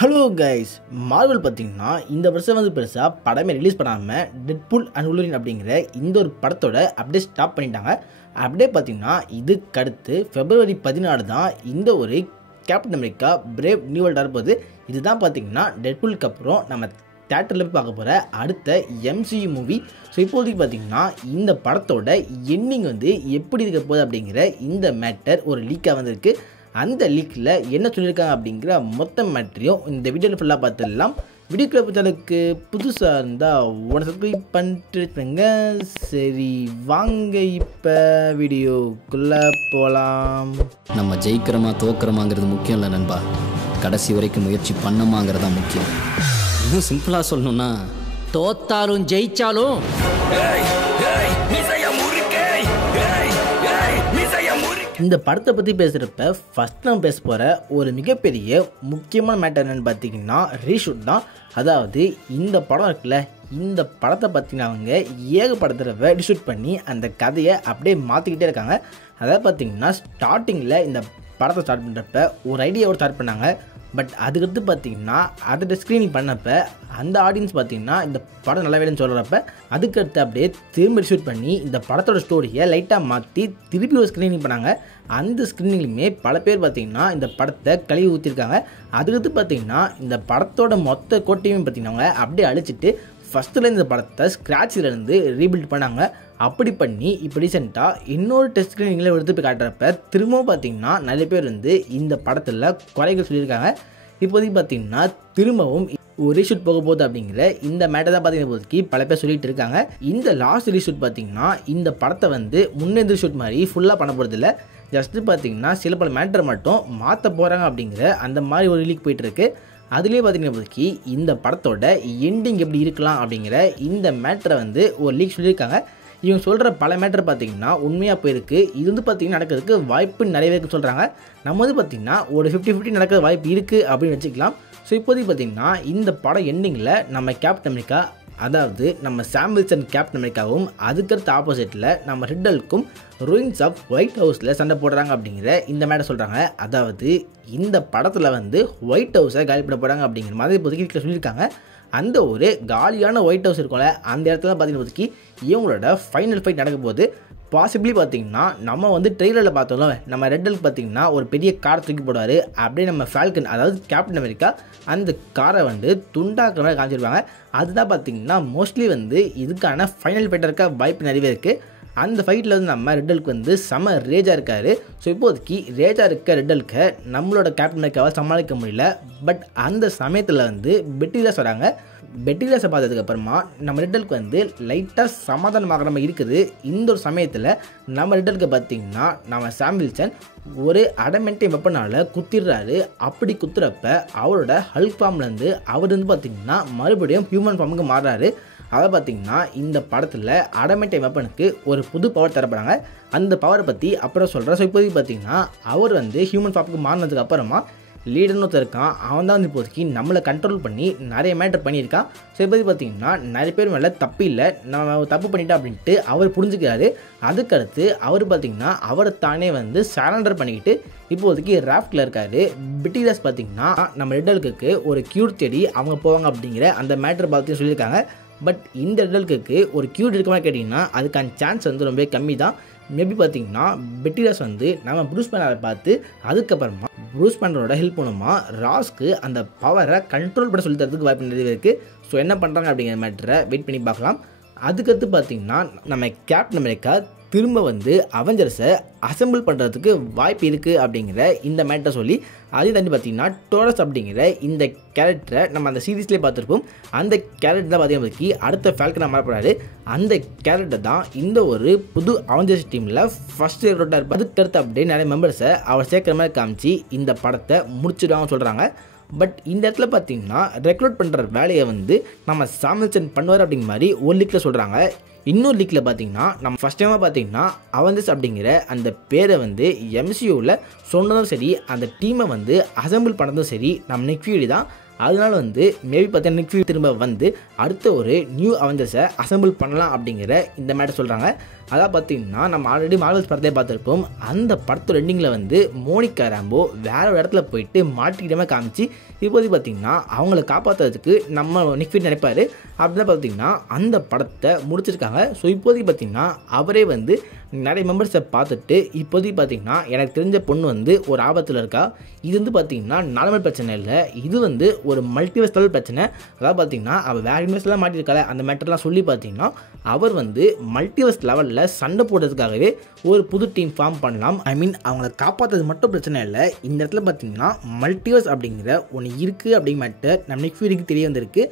Hello guys, Marvel பார்த்தீங்கன்னா இந்த வருஷம் வந்து பெருசாக படமே ரிலீஸ் பண்ணாமல் டெட்பூல் அண்ட் வுல்வரின் அப்படிங்கிற இந்த ஒரு படத்தோட அப்படியே ஸ்டாப் பண்ணிட்டாங்க. அப்படியே பார்த்தீங்கன்னா இதுக்கடுத்து February 14 தான் இந்த ஒரு captain America brave new world வரப்போகுது. இதுதான் பார்த்தீங்கன்னா டெட்பூலுக்கு அப்புறம் நம்ம தேட்டரில் போய் பார்க்க போகிற அடுத்த MCU மூவி. ஸோ இப்போதைக்கு பார்த்தீங்கன்னா இந்த படத்தோட எண்டிங் வந்து எப்படி இருக்க போகுது அப்படிங்கிற இந்த மேட்டர் ஒரு லீக்காக வந்திருக்கு. அந்த லீக்கில் என்ன சொல்லியிருக்காங்க அப்படிங்கிற மொத்த மேட்டரையும் இந்த வீடியோவில் ஃபுல்லாக பார்த்துடலாம். வீடியோக்குள்ள பொறுத்தளவுக்கு புதுசாக இருந்தால் உடனே சப்ஸ்கிரைப் பண்ணிட்டுருங்க. சரி வாங்க இப்போ வீடியோக்குள்ளே போகலாம். நம்ம ஜெயிக்கிறோமா தோக்கிறோமாங்கிறது முக்கியம் இல்லை நண்பா, கடைசி வரைக்கும் முயற்சி பண்ணமாங்கிறதா முக்கியம். இன்னும் சிம்பிளாக சொல்லணும்னா தோத்தாலும் ஜெயிச்சாலும் இந்த படத்தை பற்றி பேசுகிறப்ப ஃபஸ்ட் நம்ம பேச போகிற ஒரு மிகப்பெரிய முக்கியமான மேட்டர் என்னென்னு பார்த்தீங்கன்னா ரீஷூட் தான். அதாவது இந்த படம் இருக்குல்ல, இந்த படத்தை பார்த்தீங்கன்னா அவங்க ஏகப்படத்தை ரீஷூட் பண்ணி அந்த கதையை அப்படியே மாற்றிக்கிட்டே இருக்காங்க. அதாவது பார்த்தீங்கன்னா ஸ்டார்டிங்கில் இந்த படத்தை ஸ்டார்ட் பண்ணுறப்ப ஒரு ஐடியாவோடு ஸ்டார்ட் பண்ணாங்க. பட் அதுக்கடுத்து பார்த்தீங்கன்னா அதோட ஸ்க்ரீனிங் பண்ணப்போ அந்த ஆடியன்ஸ் பார்த்தீங்கன்னா இந்த படம் நல்லா வேலைன்னு சொல்கிறப்ப அதுக்கடுத்து அப்படியே திரும்ப ஷூட் பண்ணி இந்த படத்தோட ஸ்டோரியை லைட்டாக மாற்றி திருப்பி ஒரு ஸ்க்ரீனிங் பண்ணாங்க. அந்த ஸ்க்ரீனிங்லையுமே பல பேர் பார்த்திங்கன்னா இந்த படத்தை கழுவி ஊற்றிருக்காங்க. அதுக்கடுத்து பார்த்திங்கன்னா இந்த படத்தோட மொத்த கோட்டையும் பார்த்திங்கன்னா அப்படியே அழிச்சிட்டு ஃபஸ்ட்டில் இந்த படத்தை ஸ்க்ராட்சிலேருந்து ரீபில்ட் பண்ணாங்க. அப்படி பண்ணி இப்போ ரீசெண்டாக இன்னொரு டெஸ்ட் ஸ்க்ரீனிங்கில் எடுத்து போய் காட்டுறப்ப திரும்பவும் பார்த்திங்கன்னா நிறைய பேர் வந்து இந்த படத்தில் குறைகள் சொல்லியிருக்காங்க. இப்போதைக்கு பார்த்திங்கன்னா திரும்பவும் ஒரு ரீஷூட் போக போகுது அப்படிங்கிற இந்த மேட்டர் தான் பார்த்தீங்கன்னா இப்போதைக்கு பல பேர் சொல்லிட்டு இருக்காங்க. இந்த லாஸ்ட் ரீஷூட் பார்த்திங்கன்னா இந்த படத்தை வந்து முன்னெதிர் ஷூட் மாதிரி ஃபுல்லாக பண்ண போகிறதில்ல, ஜஸ்ட்டு பார்த்திங்கன்னா சில பல மேட்டர் மட்டும் மாற்ற போகிறாங்க அப்படிங்கிற அந்த மாதிரி ஒரு லீக் போயிட்டுருக்கு. அதுலேயே பார்த்திங்கன்னா இப்போதைக்கு இந்த படத்தோட எண்டிங் எப்படி இருக்கலாம் அப்படிங்கிற இந்த மேட்டரை வந்து ஒரு லீக் சொல்லியிருக்காங்க. இவங்க சொல்கிற பல மேட்டர் பார்த்திங்கன்னா உண்மையாக போயிருக்கு. இது வந்து பார்த்திங்கன்னா நடக்கிறதுக்கு வாய்ப்பு நிறையவே இருக்குன்னு சொல்கிறாங்க. நம்ம வந்து பார்த்திங்கன்னா ஒரு 50-50 நடக்கிற வாய்ப்பு இருக்குது அப்படின்னு வச்சுக்கலாம். ஸோ இப்போதைக்கு பார்த்திங்கன்னா இந்த படம் எண்டிங்கில் நம்ம கேப்டன் அமெரிக்கா, அதாவது நம்ம சாம் வில்சன் கேப்டன் அமெரிக்காவும் அதுக்கடுத்து ஆப்போசிட்டில் நம்ம ரிட்டலுக்கும் ரூயின்ஸ் ஆஃப் ஒயிட் ஹவுஸில் சண்டை போடுறாங்க அப்படிங்கிற இந்த மேட்டர் சொல்கிறாங்க. அதாவது இந்த படத்தில் வந்து ஒயிட் ஹவுஸை காலி பண்ண போகிறாங்க அப்படிங்கிற மாதிரி இப்போதைக்கு சொல்லியிருக்காங்க. அந்த ஒரு காலியான ஒயிட் ஹவுஸ் இருக்கும்ல, அந்த இடத்துல பார்த்தீங்கன்னா இப்போதைக்கு இவங்களோட ஃபைனல் ஃபைட் நடக்க போகுது. பாசிபிளி பார்த்திங்கன்னா நம்ம வந்து ட்ரெய்லரில் பார்த்தோம்ல, நம்ம ரெட்டலுக்கு பார்த்திங்கன்னா ஒரு பெரிய கார் தூக்கி போடுவார். அப்படியே நம்ம ஃபால்கன், அதாவது கேப்டன் அமெரிக்கா அந்த காரை வந்து துண்டாக்குற மாதிரி காமிச்சிருப்பாங்க. அதுதான் பார்த்திங்கன்னா மோஸ்ட்லி வந்து இதுக்கான ஃபைனல் ஃபைட்டாக இருக்க வாய்ப்பு நிறையவே இருக்குது. அந்த ஃபைட்டில் வந்து நம்ம ரெட்டலுக்கு வந்து செம ரேஜாக இருக்கார். ஸோ இப்போதைக்கு ரேஜாக இருக்க ரெட்டலுக்கு நம்மளோட கேப்டன் அமெரிக்காவை சமாளிக்க முடியல. பட் அந்த சமயத்தில் வந்து பெட்டிலாஸ் வராங்க. பெட்டிலாஸை பார்த்ததுக்கப்புறமா நம்ம ரெட்டலுக்கு வந்து லைட்டாக சமாதானமாகிற மாதிரி இருக்குது. இந்த ஒரு சமயத்தில் நம்ம ரெட்டலுக்கு பார்த்திங்கன்னா நம்ம சாம் வில்சன் ஒரு அடமெண்ட்டை வெப்பனால் குத்திடுறாரு. அப்படி குத்துறப்ப அவரோட ஹல்க் ஃபார்ம்லேருந்து அவர் வந்து பார்த்திங்கன்னா மறுபடியும் ஹியூமன் ஃபார்முக்கு மாறுறாரு. அதை பார்த்திங்கன்னா இந்த படத்தில் அடமெண்ட்டை வெப்பனுக்கு ஒரு புது பவர் தரப்படுறாங்க. அந்த பவரை பற்றி அப்புறம் சொல்கிறேன். ஸோ இப்போதைக்கு பார்த்திங்கன்னா அவர் வந்து ஹியூமன் ஃபார்முக்கு மாறினதுக்கு அப்புறமா லீடர்னு ஒருத்தர் இருக்கான். அவன் தான் வந்து இப்போதைக்கு நம்மளை கண்ட்ரோல் பண்ணி நிறைய மேட்டர் பண்ணியிருக்கான். ஸோ இப்போதைக்கு பார்த்திங்கன்னா நிறைய பேர் மேலே தப்பு இல்லை, நம்ம தப்பு பண்ணிட்டோம் அப்படின்ட்டு அவர் புரிஞ்சுக்கிறாரு. அதுக்கடுத்து அவர் பார்த்திங்கன்னா அவரை தானே வந்து சரண்டர் பண்ணிக்கிட்டு இப்போதைக்கு ராஃப்டில் இருக்கார். பெட்டிலாஸ் பார்த்திங்கன்னா நம்ம ரெட்டலுக்கு ஒரு க்யூர் தேடி அவங்க போவாங்க அப்படிங்கிற அந்த மேட்டர் பார்த்து சொல்லியிருக்காங்க. பட் இந்த ரெட்டலுக்கு ஒரு க்யூர் இருக்குமா கேட்டிங்கன்னா அதுக்கான சான்ஸ் வந்து ரொம்ப கம்மி தான். மேபி பார்த்திங்கன்னா பெட்டிலாஸ் வந்து நம்ம ப்ரூஸ் பேனரை பார்த்து அதுக்கப்புறமா ப்ரூஸ் பேனரோட ஹெல்ப் பண்ணுமா ராஸ்க்கு அந்த பவரை கண்ட்ரோல் பண்ண சொல்லி தரதுக்கு வாய்ப்பு நிறைய இருக்குது. ஸோ என்ன பண்ணுறாங்க அப்படிங்கிற மேட்டரை வெயிட் பண்ணி பார்க்கலாம். அதுக்கடுத்து பார்த்திங்கன்னா நம்ம கேப்டன் அமெரிக்கா திரும்ப வந்து அவெஞ்சர்ஸை அசம்பிள் பண்ணுறதுக்கு வாய்ப்பு இருக்குது அப்படிங்கிற இந்த மேட்டரை சொல்லி அதே தாண்டி பார்த்திங்கன்னா டோரஸ் அப்படிங்கிற இந்த கேரக்டரை நம்ம அந்த சீரீஸ்லேயே பார்த்துருப்போம். அந்த கேரக்டர் தான் பார்த்திங்கன்னா அடுத்த ஃபால்கனாக மாறப்படாது. அந்த கேரக்டர் தான் இந்த ஒரு புது அவெஞ்சர்ஸ் டீமில் ஃபஸ்ட் ஹீரோட்டாக இருப்பார். அதுக்கடுத்து அப்படியே நிறைய மெம்பர்ஸை அவர் சேர்க்குற மாதிரி காமிச்சு இந்த படத்தை முடிச்சுடுவாங்க சொல்கிறாங்க. பட் இந்த இடத்துல பார்த்திங்கன்னா ரெக்ரூட் பண்ணுற வேலையை வந்து நம்ம சாம் வில்சன் பண்ணுவார் அப்படிங்கிற மாதிரி ஒரு லீக்கில் சொல்கிறாங்க. இன்னொரு லீக்கில் பார்த்திங்கன்னா நம்ம ஃபஸ்ட் டைமாக பார்த்திங்கன்னா அவெஞ்சர்ஸ் அப்படிங்கிற அந்த பேரை வந்து MCUவில் சொன்னதும் சரி, அந்த டீமை வந்து அசம்பிள் பண்ணதும் சரி நம்ம நிக் ஃபியூரி தான். அதனால வந்து மேபி பார்த்தீங்கன்னா நிக் ஃபியூரி திரும்ப வந்து அடுத்த ஒரு நியூ அவெஞ்சர்ஸை அசம்பிள் பண்ணலாம் அப்படிங்கிற இந்த மேட்டர் சொல்கிறாங்க. அதான் பார்த்தீங்கன்னா நம்ம ஆல்ரெடி மார்வல்ஸ் படத்தை பார்த்துருப்போம். அந்த படத்தோட எண்டிங்கில் வந்து மோனிகா ராம்போ வேற ஒரு இடத்துல போயிட்டு மாட்டிக்கிட்டமே காமிச்சு இப்போதைக்கு பார்த்தீங்கன்னா அவங்கள காப்பாற்றுறதுக்கு நம்ம நிக் ஃபியூரி நினைப்பாரு. அப்படிதான் பார்த்தீங்கன்னா அந்த படத்தை முடிச்சிருக்காங்க. ஸோ இப்போதைக்கு பார்த்தீங்கன்னா அவரே வந்து நிறைய மெம்பர்ஸை பார்த்துட்டு இப்போதைக்கு பார்த்தீங்கன்னா எனக்கு தெரிஞ்ச பொண்ணு வந்து ஒரு ஆபத்தில் இருக்கா. இது வந்து பார்த்தீங்கன்னா நார்மல் பிரச்சனை இல்லை, இது வந்து ஒரு மல்டிவர்ஸ் லெவல் பிரச்சனை. அதாவது பார்த்தீங்கன்னா அவள் வேறு யூனிவர்ஸ்லாம் மாட்டிருக்காள். அந்த மேட்டர்லாம் சொல்லி பார்த்தீங்கன்னா அவர் வந்து மல்டிவர்ஸ் லெவலில் சண்டை போடுறதுக்காகவே ஒரு புது டீம் ஃபார்ம் பண்ணலாம். ஐ மீன் அவங்கள காப்பாற்றுறது மட்டும் பிரச்சனை இல்லை, இந்த இடத்துல பார்த்தீங்கன்னா மல்டிவர்ஸ் அப்படிங்கிற ஒன்று இருக்குது அப்படிங்கிற மேட்டர் நம்ம நிக் ஃபியூரிக்கு தெரிய வந்திருக்கு.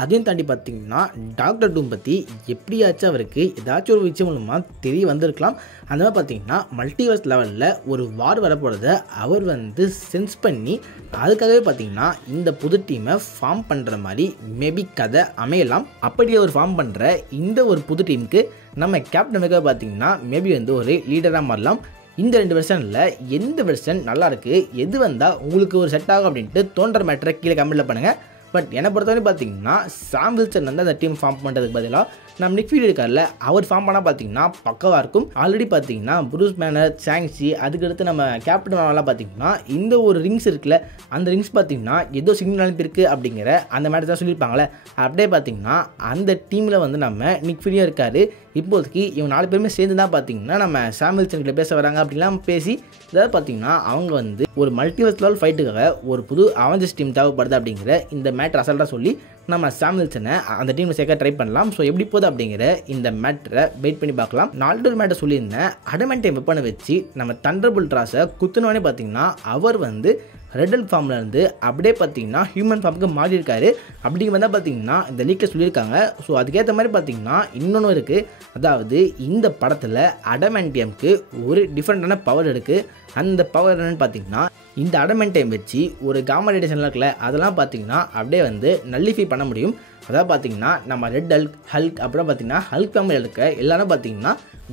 அதையும் தாண்டி பார்த்தீங்கன்னா டாக்டர் டூம் பற்றி எப்படியாச்சும் அவருக்கு ஏதாச்சும் ஒரு விஷயம் மூலமாக தெரிய வந்திருக்கலாம். அந்த மாதிரி பார்த்தீங்கன்னா மல்டிவர்ஸ் லெவலில் ஒரு வார் வரப்போகிறத அவர் வந்து சென்ஸ் பண்ணி அதுக்காகவே பார்த்தீங்கன்னா இந்த புது டீமை ஃபார்ம் பண்ணுற மாதிரி மேபி கதை அமையலாம். அப்படி அவர் ஃபார்ம் பண்ணுற இந்த ஒரு புது டீமுக்கு நம்ம கேப்டன் அமெரிக்கா பார்த்தீங்கன்னா மேபி வந்து ஒரு லீடராக மாறலாம். இந்த 2 வெர்ஷனில் எந்த வெர்ஷன் நல்லாயிருக்கு, எது வந்தால் உங்களுக்கு ஒரு செட் ஆகும் அப்படின்ட்டு தோன்ற மேட்டரை கீழே கமெண்ட்டில் பண்ணுங்கள். பட் என்னை பொறுத்தவரை பார்த்தீங்கன்னா சாம் வில்சன் வந்து அந்த டீம் ஃபார்ம் பண்ணுறதுக்கு பதிலாக நம்ம நிக் ஃபியூரி இருக்கார்ல அவர் ஃபார்ம் பண்ணால் பார்த்தீங்கன்னா பக்கவாக இருக்கும். ஆல்ரெடி பார்த்தீங்கன்னா ப்ரூஸ் பேனர், சாங்ஸி, அதுக்கடுத்து நம்ம கேப்டன் மார்வெல்லாம் பார்த்தீங்கன்னா இந்த ஒரு ரிங்ஸ் இருக்குல்ல அந்த ரிங்ஸ் பார்த்தீங்கன்னா ஏதோ சிக்னல் அனுப்பியிருக்கு அப்படிங்கிற அந்த மேட்டர் தான் சொல்லியிருப்பாங்களே. அப்படியே பார்த்தீங்கன்னா அந்த டீமில் வந்து நம்ம நிக் ஃபியூரியும் இருக்கார். இப்போதைக்கு இவங்க 4 பேருமே சேர்ந்து தான் பார்த்தீங்கன்னா நம்ம சாம் வில்சன் கிட்ட பேச வராங்க அப்படிலாம் பேசி இதாவது பார்த்தீங்கன்னா அவங்க வந்து ஒரு மல்டிவர்ஸ் லெவல் ஃபைட்டுக்காக ஒரு புது அவெஞ்சர்ஸ் டீம் தேவைப்படுது அப்படிங்கிற இந்த மேட்டர் அசல்ட்டாக சொல்லி நம்ம சாம் வில்சனை அந்த டீமில் சேர்க்க ட்ரை பண்ணலாம். ஸோ எப்படி போகுது அப்படிங்கிற இந்த மேட்டரை வெயிட் பண்ணி பார்க்கலாம். நாலு ஒரு மேட்டர் சொல்லியிருந்தேன், அடமெண்டை வெப்பனை வச்சு நம்ம தண்டர்போல்ட் ராஸை குத்துனோடனே பார்த்தீங்கன்னா அவர் வந்து ரெட் ஹல்க் ஃபார்மில் இருந்து அப்படியே பார்த்தீங்கன்னா ஹியூமன் ஃபார்முக்கு மாறி இருக்காரு. அப்படிங்க வந்தால் பார்த்தீங்கன்னா இந்த லீக்கில் சொல்லியிருக்காங்க. ஸோ அதுக்கேற்ற மாதிரி பார்த்தீங்கன்னா இன்னொன்று இருக்குது, அதாவது இந்த படத்தில் அடமெண்டியம்க்கு ஒரு டிஃப்ரெண்ட்டான பவர் இருக்குது. அந்த பவர் என்னென்னு பார்த்தீங்கன்னா இந்த அடமெண்டைம் வச்சு ஒரு காமா ரேடியேஷன்லாம் இருக்குல்ல அதெல்லாம் பார்த்தீங்கன்னா அப்படியே வந்து நல்லிஃபை பண்ண முடியும். அதாவது பார்த்தீங்கன்னா நம்ம ரெட் ஹல்க் அப்புறம் பார்த்தீங்கன்னா ஹல்க் ஃபேமிலியில் இருக்க எல்லாரும் பார்த்தீங்கன்னா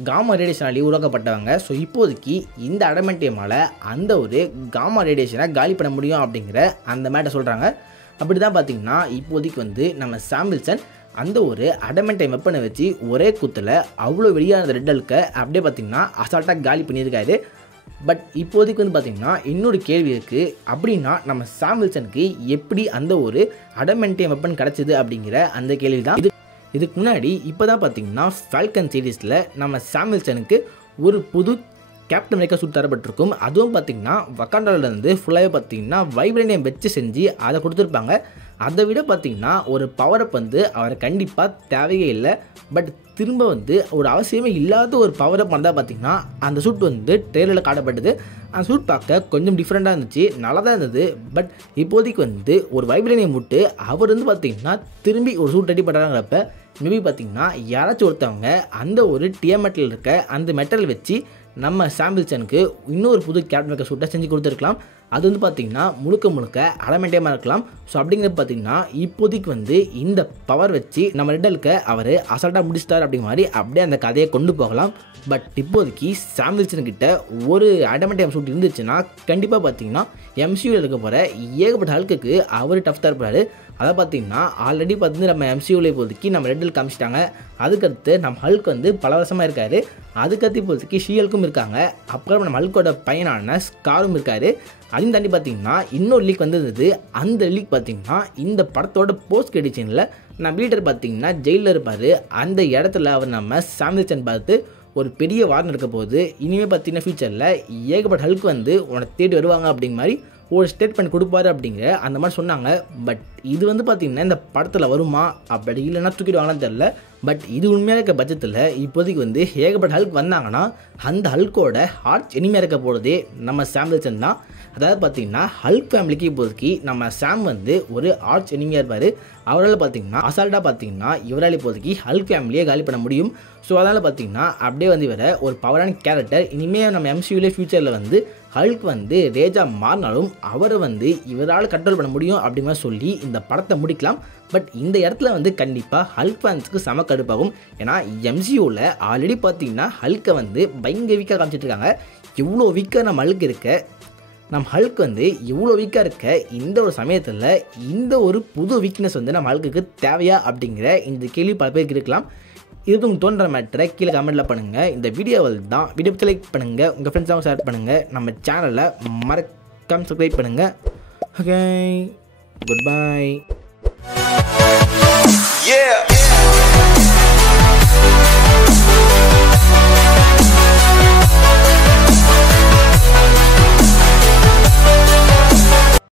காமா ரேடியேஷனாலே உருவாக்கப்பட்டவங்க. ஸோ இப்போதைக்கு இந்த அடமெண்டியமால் அந்த ஒரு காமா ரேடியேஷனை காலி பண்ண முடியும் அப்படிங்கிற அந்த மேட்டர் சொல்கிறாங்க. அப்படி தான் பார்த்தீங்கன்னா இப்போதைக்கு வந்து நம்ம சாம் வில்சன் அந்த ஒரு அடமெண்டை வெப்பனை வச்சு ஒரே குத்தில் அவ்வளோ வெளியான ரெட் ஹல்கை அப்படியே பார்த்தீங்கன்னா அசால்ட்டாக காலி பண்ணியிருக்காரு. பட் இப்போதைக்கு வந்து பார்த்திங்கன்னா இன்னொரு கேள்வி இருக்குது, அப்படின்னா நம்ம சாம் வில்சனுக்கு எப்படி அந்த ஒரு அடமெண்டியம் வெப்பன் கிடச்சிது அப்படிங்கிற அந்த கேள்வி தான். இதுக்கு முன்னாடி இப்போ தான் பார்த்திங்கன்னா ஃபால்கன் சீரீஸில் நம்ம சாம் வில்சனுக்கு ஒரு புது கேப்டன் அமெரிக்கா சூட் தரப்பட்டிருக்கும். அதுவும் பார்த்திங்கன்னா வக்காண்டாவிலேருந்து ஃபுல்லாகவே பார்த்திங்கன்னா வைப்ரேனியம் வச்சு செஞ்சு அதை கொடுத்துருப்பாங்க. அதை விட பார்த்திங்கன்னா ஒரு பவரப் வந்து அவரை கண்டிப்பாக தேவையே இல்லை. பட் திரும்ப வந்து ஒரு அவசியமே இல்லாத ஒரு பவரப் வந்தால் பார்த்திங்கன்னா அந்த சூட் வந்து ட்ரெயிலரில் காட்டப்பட்டது. அந்த சூட் பார்க்க கொஞ்சம் டிஃப்ரெண்ட்டாக இருந்துச்சு, நல்லா தான் இருந்தது. பட் இப்போதைக்கு வந்து ஒரு வைப்ரேனியம் விட்டு அவர் வந்து பார்த்திங்கன்னா திரும்பி ஒரு சூட் ரெடி பண்ணுறாங்கிறப்ப மேபி பார்த்திங்கன்னா யாராச்சும் ஒருத்தவங்க அந்த ஒரு டிஎம்எட்டில் இருக்க அந்த மெட்டல் வச்சு நம்ம சாம் வில்சனுக்கு இன்னொரு புது கேப்டன் அமெரிக்கா சூட்டை செஞ்சு கொடுத்துருக்கலாம். அது வந்து பார்த்திங்கன்னா முழுக்க அடமெண்டியமாக இருக்கலாம். ஸோ அப்படிங்கிறது பார்த்திங்கன்னா இப்போதைக்கு வந்து இந்த பவர் வச்சு நம்ம ரெட் ஹல்கை அவர் அசால்ட்டாக முடிச்சிட்டார் அப்படிங்கிற மாதிரி அப்படியே அந்த கதையை கொண்டு போகலாம். பட் இப்போதைக்கு சாம் வில்சன்கிட்ட ஒரு அடமெண்டியம் சூட் இருந்துச்சுன்னா கண்டிப்பாக பார்த்திங்கன்னா எம்சியூவில் இருக்க போகிற ஏகப்பட்ட ஹல்க்குக்கு அவர் டஃப் தரப்படுறாரு. அதை பார்த்திங்கன்னா ஆல்ரெடி பார்த்து நம்ம எம்சியூவில் இப்போதைக்கு நம்ம ரெட் ஹல்க் காமிச்சிட்டாங்க. அதுக்கடுத்து நம்ம ஹல்க் வந்து பல வருஷமாக இருக்கார். அதுக்கடுத்து இப்போதைக்கு ஷீஹல்க்கும் இருக்காங்க. அப்புறம் நம்ம ஹல்கோட பையனான ஸ்காரும் இருக்கார். அதையும் தாண்டி பார்த்திங்கன்னா இன்னொரு லீக் வந்திருந்தது. அந்த லீக் பார்த்திங்கன்னா இந்த படத்தோட போஸ்ட் கிரெடிட் சீனில் நம்ம லீடர் பார்த்திங்கன்னா ஜெயிலில் இருப்பார். அந்த இடத்துல அவர் நம்ம சாம் வில்சன் பார்த்து ஒரு பெரிய வார் நடக்க போகுது, இனிமேல் பார்த்தீங்கன்னா ஃபியூச்சரில் ஏகப்பட்ட ஹல்க் வந்து உன்னை தேடி வருவாங்க அப்படிங்கிற மாதிரி ஒரு ஸ்டேட்மெண்ட் கொடுப்பாரு அப்படிங்கிற அந்த மாதிரி சொன்னாங்க. பட் இது வந்து பார்த்திங்கன்னா இந்த படத்தில் வருமா அப்படி இல்லைன்னா தூக்கிடுவாங்கன்னு தெரில. பட் இது உண்மையாக இருக்க பட்சத்தில் இப்போதைக்கு வந்து ஏகப்பட்ட ஹல்க் வந்தாங்கன்னா அந்த ஹல்கோட ஆர்ச் எனிமையாக இருக்க போகிறதே நம்ம சாம் வில்சன் தான். அதாவது பார்த்திங்கன்னா ஹல்க் ஃபேமிலிக்கு இப்போதைக்கு நம்ம சாம் வந்து ஒரு ஆர்ச் எனிமையாக இருப்பார். அவரால் பார்த்திங்கன்னா அசால்ட்டாக பார்த்திங்கன்னா இவரால் இப்போதைக்கு ஹல்க் ஃபேமிலியை காலி பண்ண முடியும். ஸோ அதனால் பார்த்திங்கன்னா அப்படியே வந்து இவரை ஒரு பவரான கேரக்டர் இனிமேல் நம்ம எம்சியூலே ஃபியூச்சரில் வந்து ஹல்க் வந்து ரேஜாக மாறினாலும் அவரை வந்து இவரால் கண்ட்ரோல் பண்ண முடியும் அப்படிங்கிற சொல்லி இந்த படத்தை முடிக்கலாம். பட் இந்த இடத்துல வந்து கண்டிப்பாக ஹல்க் ஃபேன்ஸுக்கு செம கடுப்பாகும். ஏன்னா எம்சியூவில் ஆல்ரெடி பார்த்திங்கன்னா ஹல்கை வந்து பயங்கர வீக்காக காமிச்சிட்டு இருக்காங்க. எவ்வளோ வீக்காக நம்ம ஹல்க் இருக்க நம்ம ஹல்க் வந்து இவ்வளோ வீக்காக இருக்க இந்த ஒரு சமயத்தில் இந்த ஒரு புது வீக்னஸ் வந்து நம்ம ஹல்க்குக்கு தேவையா அப்படிங்கிற இந்த கேள்வி பல பேருக்கு இருக்கலாம். இது உங்களுக்கு தோன்ற மேட்டரை கீழே கமெண்ட்டில் பண்ணுங்கள். இந்த வீடியோவில் தான் வீடியோ லைக் பண்ணுங்கள், உங்கள் ஃப்ரெண்ட்ஸாகவும் ஷேர் பண்ணுங்கள், நம்ம சேனலை மறக்காம சப்ஸ்கிரைப் பண்ணுங்கள். Okay, good bye.